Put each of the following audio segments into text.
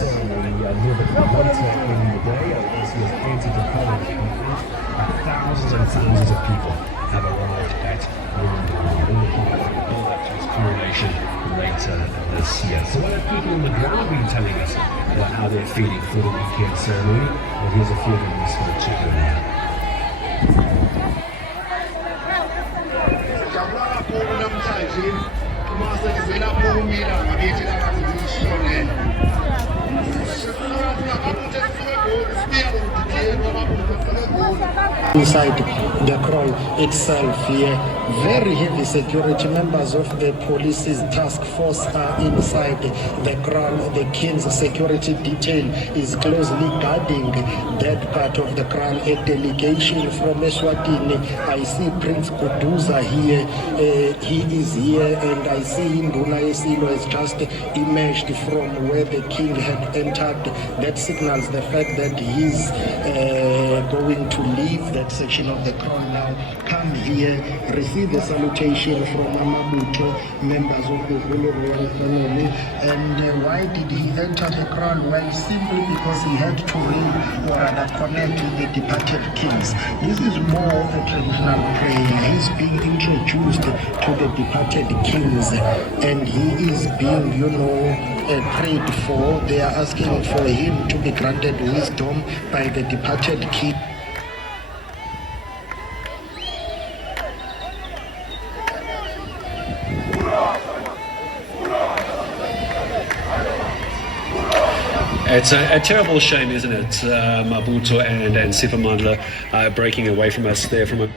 ceremony a little bit later in the day as he has entered the public conference. Thousands and thousands of people have arrived at Wimbledon in the build up to his coronation later this year. So what have people on the ground been telling us about how they're feeling for the weekend ceremony? Well, here's a few of them. Let's go check it out. Inside the kraal itself here, very heavy security. Members of the police's task force are inside the kraal. The king's security detail is closely guarding that part of the kraal. A delegation from Eswatini. I see Prince Kuduza here. He is here, and I see Nduna Esilo has just emerged from where the king had entered. That signals the fact that he's going to leave that section of the kraal now. Come here, receive the salutation from Amabutho, members of the Zulu Warriors family. And why did he enter the kraal? Well, simply because he had to read or rather connect with the departed kings. This is more of a traditional prayer. He's being introduced to the departed kings, and he is being, prayed for. They are asking for him to be granted wisdom by the departed king. It's a terrible shame, isn't it? Amabutho and Siphamandla breaking away from us there from a...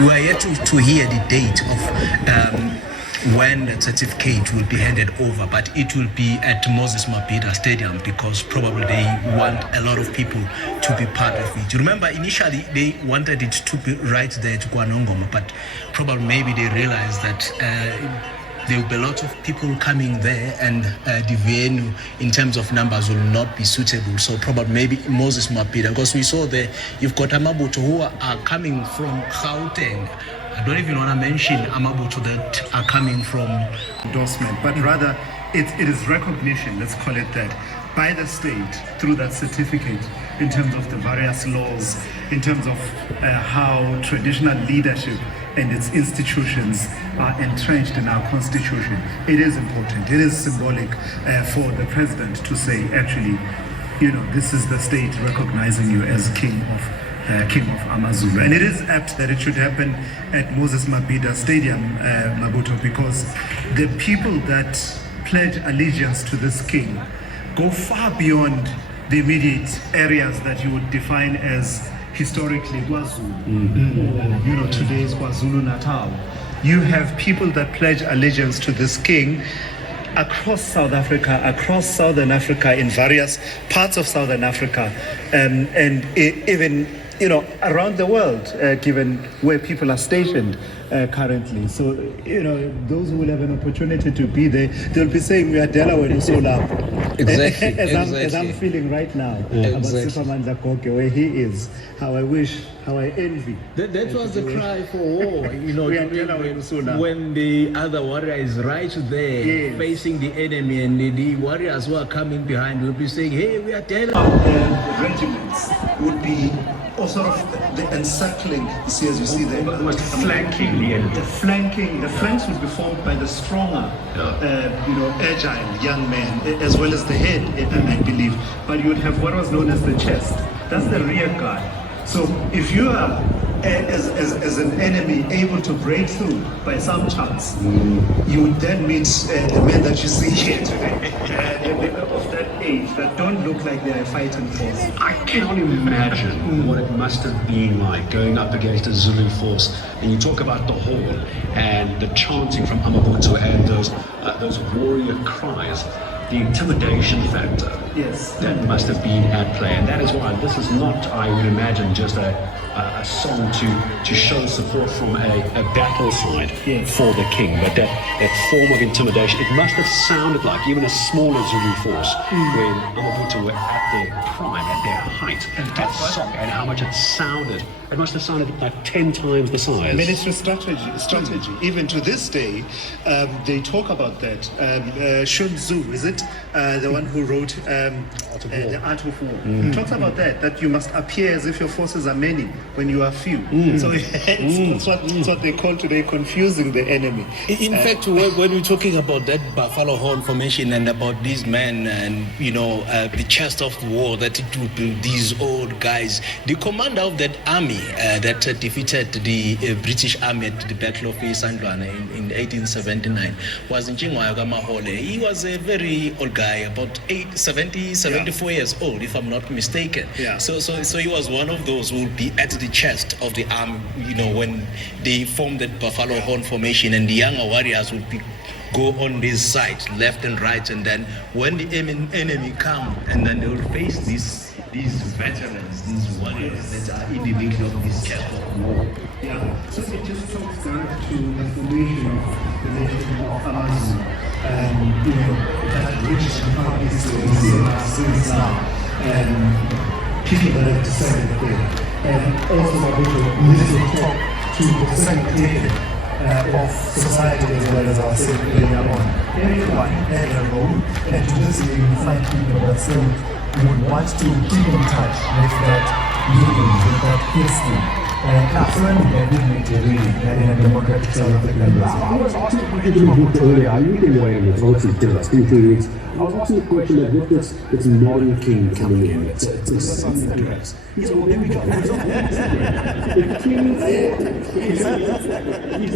We are yet to hear the date of when the certificate will be handed over, but it will be at Moses Mabhida Stadium because probably they want a lot of people to be part of it. Remember, initially they wanted it to be right there at Kwanongoma, but probably maybe they realized that there will be a lot of people coming there, and the venue in terms of numbers will not be suitable. So probably maybe Moses Mabhida, because we saw there you've got Amabutho who are coming from Gauteng. I don't even want to mention Amabutho that are coming from endorsement, but rather it is recognition, let's call it that, by the state through that certificate in terms of the various laws, in terms of how traditional leadership and its institutions are entrenched in our constitution. It is important, it is symbolic for the president to say, actually, this is the state recognizing you as king of Amazulu. And it is apt that it should happen at Moses Mabhida Stadium, Mabuto, because the people that pledge allegiance to this king go far beyond the immediate areas that you would define as historically KwaZulu. Today's KwaZulu Natal. You have people that pledge allegiance to this king across South Africa, across Southern Africa, in various parts of Southern Africa, and even around the world, given where people are stationed currently. So, those who will have an opportunity to be there, they'll be saying, we are Delaware and Sola. Exactly. As I'm feeling right now about Superman Koke, where he is, how I wish, how I envy. That was the cry for war, We are Delaware and Sola. when the other warrior is right there, Yes. facing the enemy, and the warriors who are coming behind will be saying, hey, we are Delaware. Regiments would be sort of the encircling, as you see there. Almost flanking the enemy. The flanks would be formed by the stronger, agile young man, as well as the head, I believe. But you would have what was known as the chest. That's the rear guard. So if you are, as an enemy, able to break through by some chance, you would then meet the men that you see here today, of that age, that don't look like they're fighting force. I cannot imagine what it must have been like going up against a Zulu force. And you talk about the hall and the chanting from Amabutho and those warrior cries, the intimidation factor. Yes. That must have been at play, and that is why this is not, I would imagine, just a song to show support from a battle side for the king, but that form of intimidation. It must have sounded like even a smaller Zulu force when Amabutho were at their prime, at their height, that song, and how much it sounded. It must have sounded like 10 times the size. Military strategy. Even to this day, they talk about that. Sun Tzu, is it? The one who wrote The Art of War. Talks about that you must appear as if your forces are many when you are few. So it's what they call today confusing the enemy. In fact, when we're talking about that Buffalo Horn formation and about these men and, the chest of war, that it would be these old guys, the commander of that army that defeated the British army at the Battle of Isandlwana in 1879 was Njingwayo Kamahole. He was a very old guy, about 74 years old, if I'm not mistaken. Yeah. So he was one of those who would be at the chest of the army, when they formed that Buffalo Horn formation, and the younger warriors would go on this side, left and right, and then when the enemy come, and then they will face these veterans, these warriors that are in the middle of this chest of war. Yeah. So it just talks back to the formation of the nation of Amazulu, that British Republic since now, and people that have decided there. And also this will talk to the segregation of society as well as our civic earlier on. Everyone has a role, and to just find people that still would want to keep in touch with that union, with that history. In a democratic South African I was asking a question earlier. You've been waiting the votes until it's been 2 weeks. I was asking a question that with this modern king coming in, it's something that he's all there we go.